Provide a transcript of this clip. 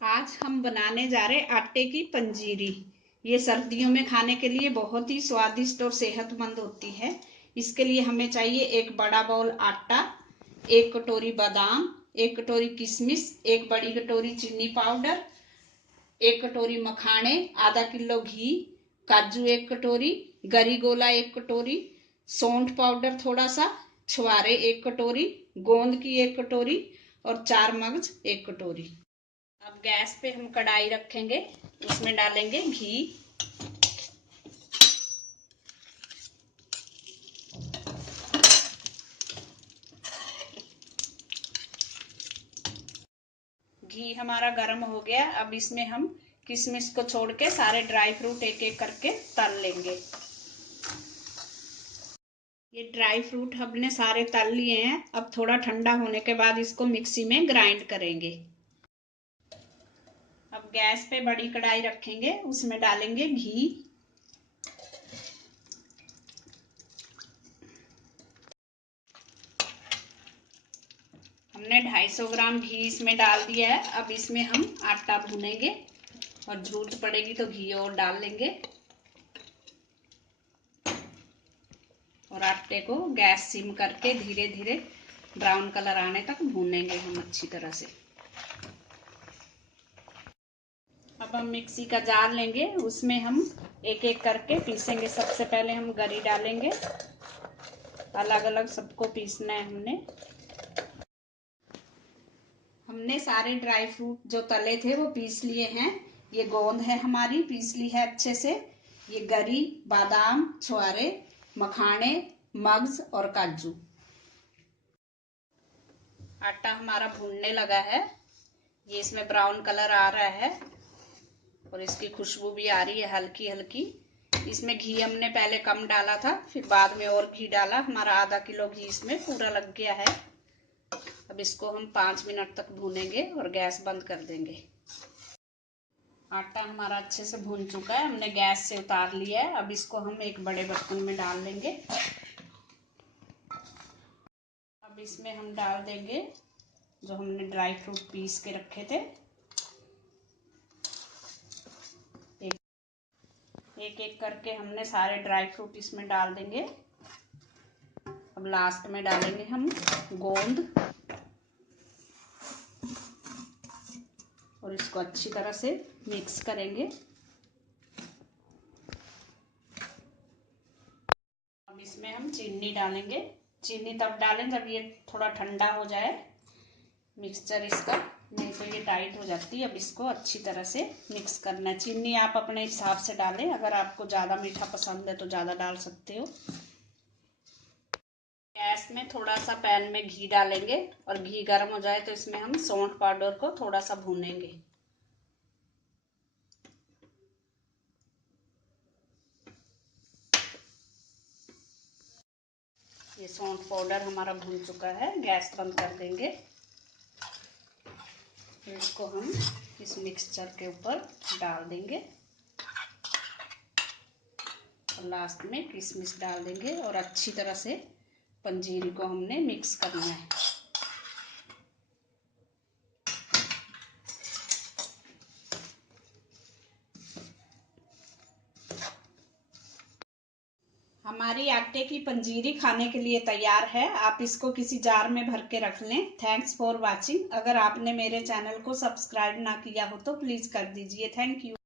आज हम बनाने जा रहे आटे की पंजीरी। ये सर्दियों में खाने के लिए बहुत ही स्वादिष्ट और सेहतमंद होती है। इसके लिए हमें चाहिए एक बड़ा बाउल आटा, एक कटोरी बादाम, एक कटोरी किशमिश, एक बड़ी कटोरी चीनी पाउडर, एक कटोरी मखाने, आधा किलो घी, काजू एक कटोरी, गरी गोला एक कटोरी, सौंठ पाउडर थोड़ा सा, छुआरे एक कटोरी, गोंद की एक कटोरी और 4 मगज एक कटोरी। अब गैस पे हम कढ़ाई रखेंगे, उसमें डालेंगे घी। घी हमारा गर्म हो गया। अब इसमें हम किशमिश को छोड़ के सारे ड्राई फ्रूट एक एक करके तल लेंगे। ये ड्राई फ्रूट हमने सारे तल लिए हैं। अब थोड़ा ठंडा होने के बाद इसको मिक्सी में ग्राइंड करेंगे। अब गैस पे बड़ी कढ़ाई रखेंगे, उसमें डालेंगे घी। हमने 250 ग्राम घी इसमें डाल दिया है। अब इसमें हम आटा भूनेंगे और जरूरत पड़ेगी तो घी और डाल लेंगे और आटे को गैस सिम करके धीरे धीरे ब्राउन कलर आने तक भूनेंगे हम अच्छी तरह से। अब हम मिक्सी का जार लेंगे, उसमें हम एक एक करके पीसेंगे। सबसे पहले हम गरी डालेंगे, अलग अलग सबको पीसना है। हमने सारे ड्राई फ्रूट जो तले थे वो पीस लिए हैं। ये गोंद है हमारी, पीस ली है अच्छे से। ये गरी, बादाम, छुआरे, मखाने, मगज और काजू। आटा हमारा भूनने लगा है, ये इसमें ब्राउन कलर आ रहा है और इसकी खुशबू भी आ रही है हल्की हल्की। इसमें घी हमने पहले कम डाला था, फिर बाद में और घी डाला। हमारा आधा किलो घी इसमें पूरा लग गया है। अब इसको हम 5 मिनट तक भूनेंगे और गैस बंद कर देंगे। आटा हमारा अच्छे से भून चुका है, हमने गैस से उतार लिया है। अब इसको हम एक बड़े बर्तन में डाल लेंगे। अब इसमें हम डाल देंगे जो हमने ड्राई फ्रूट पीस के रखे थे। एक एक करके हमने सारे ड्राई फ्रूट इसमें डाल देंगे। अब लास्ट में डालेंगे हम गोंद और इसको अच्छी तरह से मिक्स करेंगे। अब इसमें हम चीनी डालेंगे। चीनी तब डालें जब ये थोड़ा ठंडा हो जाए मिक्सचर इसका, नहीं तो ये टाइट हो जाती है। अब इसको अच्छी तरह से मिक्स करना है। चीनी आप अपने हिसाब से डालें, अगर आपको ज़्यादा मीठा पसंद है तो ज़्यादा डाल सकते हो। गैस में थोड़ा सा पैन में घी डालेंगे और घी गर्म हो जाए तो इसमें हम सौंठ पाउडर को थोड़ा सा भूनेंगे। ये सौंठ पाउडर हमारा भून चुका है, गैस बंद कर देंगे। फिर इसको हम इस मिक्सचर के ऊपर डाल देंगे और लास्ट में किशमिश डाल देंगे और अच्छी तरह से पंजीरी को हमने मिक्स करना है। हमारी आटे की पंजीरी खाने के लिए तैयार है। आप इसको किसी जार में भर के रख लें। Thanks for watching. अगर आपने मेरे चैनल को सब्सक्राइब ना किया हो तो प्लीज कर दीजिए। Thank you.